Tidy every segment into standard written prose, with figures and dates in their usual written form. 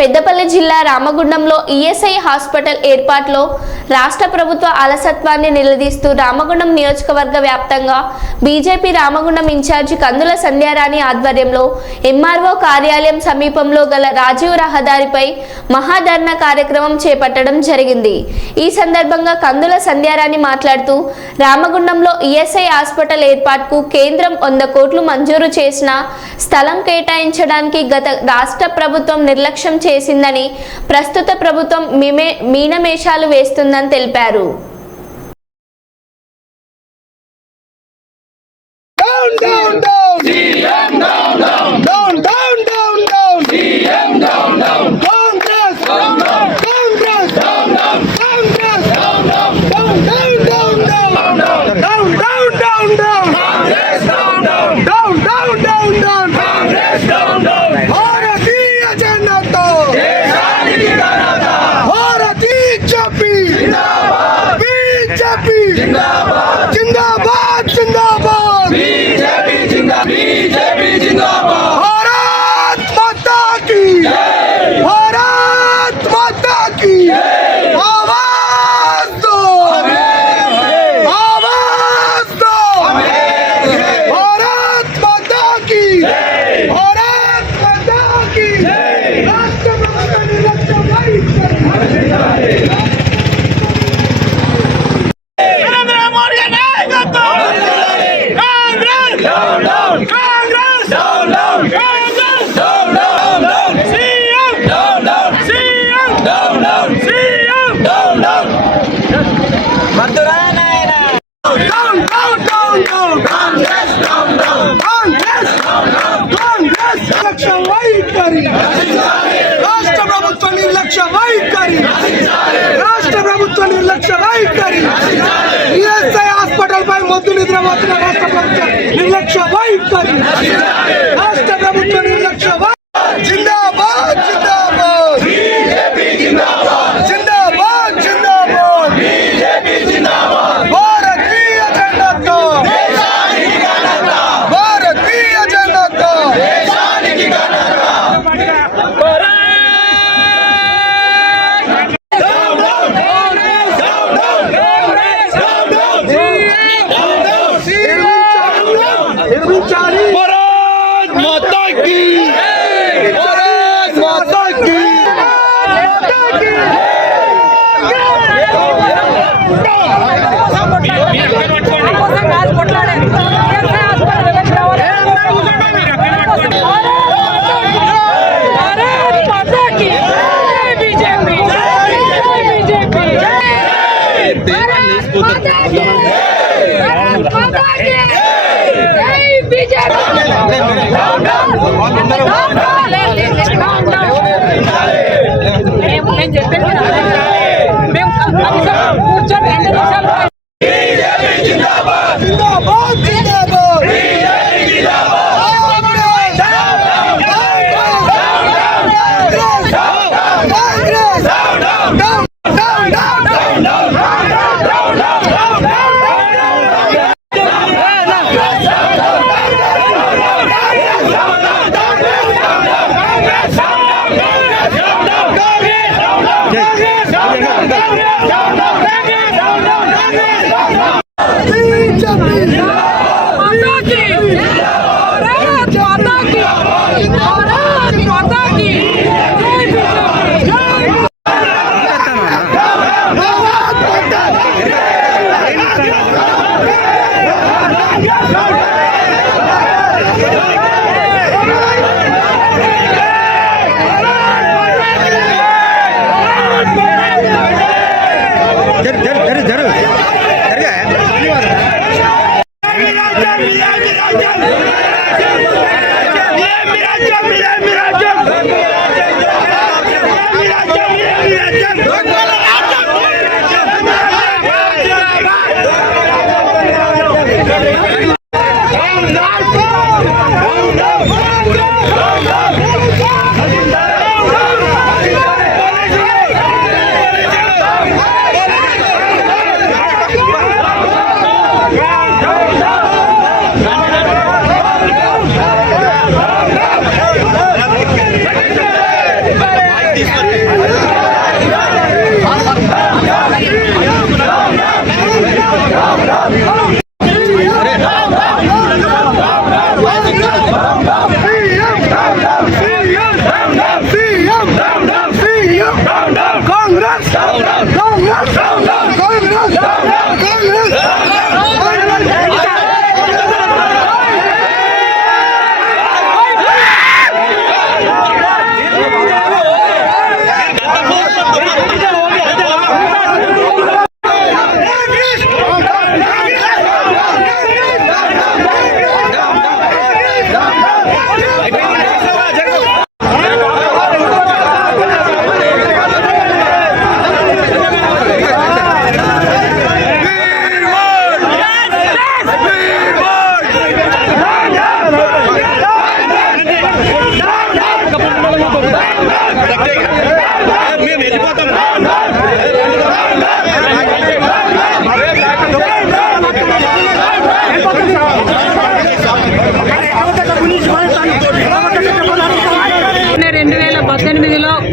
పెద్దపల్లి జిల్లా రామగుండంలో ESI hospital ఏర్పాటులో రాష్ట్ర ప్రభుత్వ అలసత్వాన్ని నిలదీస్తూ రామగుండం నియోజకవర్గ వ్యాప్తంగా బీజేపీ రామగుండం ఇన్ఛార్జి కందుల సంధ్యారాణి ఆధ్వర్యంలో ఎంఆర్ఓ కార్యాలయం సమీపంలో గల రాజీవ్ రహదారిపై మహాధర్నా కార్యక్రమం చేపట్టడం జరిగింది। ఈ సందర్భంగా కందుల సంధ్యారాణి మాట్లాడుతూ రామగుండంలో ఈఎస్ఐ హాస్పిటల్ ఏర్పాటుకు కేంద్రం 100 కోట్లు మంజూరు చేసిన స్థలం కేటాయించడానికి గత రాష్ట్ర ప్రభుత్వం నిర్లక్ష్యం చేసిందని ప్రస్తుత ప్రభుత్వం మీనమేషాలు వేస్తుందని తెలిపారు। जिंदाबाद जिंदाबाद बीजेपी जिंदाबाद भारत माता की भारत माता की आवाज दो भारत माता की राष्ट्र प्रभुत्व निर्लक्ष्य वैखरी ఈఎస్ఐ హాస్పిటల్ పై మొద్దు నిద్రపోతున్న రాష్ట్ర ప్రభుత్వం నిర్లక్ష్య వైఖరి రాష్ట్ర ప్రభుత్వం నిర్లక్ష్య जिंदाबाद जिंदाबाद बीजेपी जिंदाबाद जिंदाबाद जिंदाबाद बीजेपी जिंदाबाद भारतीय जनता देशाనికి ఘనత भारतीय जनता देशाనికి ఘనత भारत माता की भारत माता की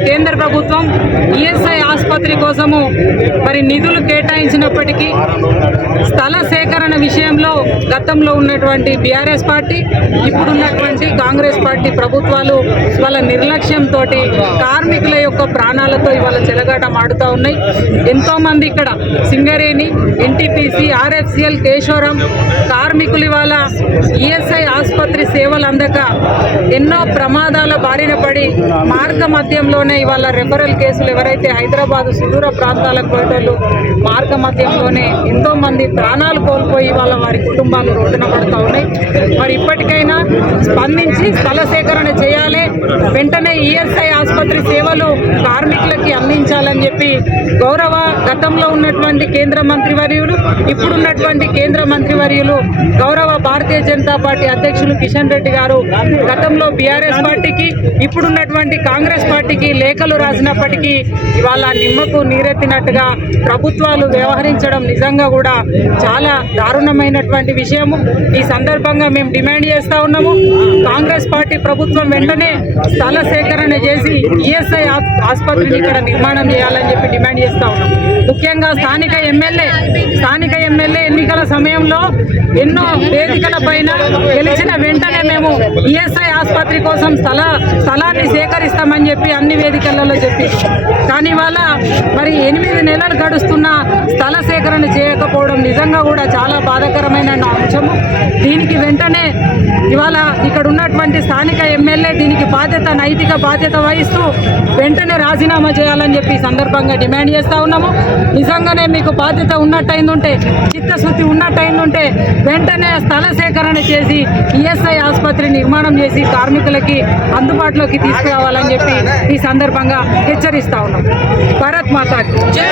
కేంద్ర ప్రభుత్వం ఈఎస్ఐ ఆసుపత్రి కోసము మరి నిధులు కేటాయించినప్పటికీ స్థల సేకరణ విషయంలో గతంలో ఉన్నటువంటి బీఆర్ఎస్ పార్టీ ఇప్పుడున్నటువంటి కాంగ్రెస్ పార్టీ ప్రభుత్వాలు వాళ్ళ నిర్లక్ష్యంతో కార్మికుల యొక్క ప్రాణాలతో ఇవాళ చెలగాట మాడుతూ ఉన్నాయి. ఎంతోమంది ఇక్కడ సింగరేణి, ఎన్టీపీసీ, ఆర్ఎఫ్సిఎల్, కేశవరం కార్మికులు ఇవాళ ఈఎస్ఐ ఆసుపత్రి సేవలు అందక ఎన్నో ప్రమాదాల బారిన పడి మార్గ మధ్యంలోనే ఇవాళ రెఫరల్ కేసులు ఎవరైతే హైదరాబాద్ సుదూర ప్రాంతాలకు పోయేటోళ్ళు మార్గ మధ్యంలోనే ఎంతో మంది ప్రాణాలు కోల్పోయి ఇవాళ వారి కుటుంబాలు రోడ్డున పడుతూ ఉన్నాయి. మరి ఇప్పటికైనా స్పందించి స్థల సేకరణ చేయాలి, వెంటనే ఈఎస్ఐ ఆసుపత్రి సేవలు కార్మికులకి అందించాలని చెప్పి గౌరవ గతంలో ఉన్నటువంటి కేంద్ర మంత్రివర్యులు ఇప్పుడున్నటువంటి కేంద్ర మంత్రివర్యులు గౌరవ భారతీయ జనతా పార్టీ అధ్యక్షులు కిషన్ రెడ్డి గారు గతంలో బీఆర్ఎస్ పార్టీకి ఇప్పుడున్నటువంటి కాంగ్రెస్ పార్టీకి లేఖలు రాసినప్పటికీ ఇవాళ నిమ్మకు నీరెత్తినట్టుగా ప్రభుత్వాలు వ్యవహరించడం నిజంగా కూడా చాలా దారుణమైనటువంటి విషయము. ఈ సందర్భంగా మేము డిమాండ్ చేస్తూ ఉన్నాము, కాంగ్రెస్ పార్టీ ప్రభుత్వం వెంటనే స్థల సేకరణ చేసి ఈఎస్ఐ ఆసుపత్రిని ఇక్కడ నిర్మాణం చేయాలని చెప్పి డిమాండ్ చేస్తూ ఉన్నాం. ముఖ్యంగా స్థానిక ఎమ్మెల్యే ఎన్నికల సమయంలో ఎన్నో వేదికల పైన గెలిచిన వెంటనే మేము ఈఎస్ఐ ఆసుపత్రి కోసం స్థలాన్ని సేకరిస్తామని చెప్పి అన్ని వేదికలలో చెప్పి, కానీ ఇవాళ మరి 8 నెలలు గడుస్తున్న స్థల సేకరణ చేయకపోవడం నిజంగా కూడా చాలా బాధాకరమైన అంశము. దీనికి వెంటనే ఇవాళ ఇక్కడ ఉన్నటువంటి స్థానిక ఎమ్మెల్యే దీనికి నైతిక బాధ్యత వహిస్తూ వెంటనే రాజీనామా చేయాలని చెప్పి సందర్భంగా డిమాండ్ చేస్తూ ఉన్నాము. నిజంగానే మీకు బాధ్యత ఉన్నట్టయిందుంటే, చిత్తశుద్ధి ఉన్నట్టయిందుంటే వెంటనే స్థల సేకరణ చేసి ఈఎస్ఐ ఆసుపత్రి నిర్మాణం చేసి కార్మికులకి అందుబాటులోకి తీసుకురావాలని చెప్పి ఈ సందర్భంగా హెచ్చరిస్తా ఉన్నాం. భారత్ మాతాకి జై.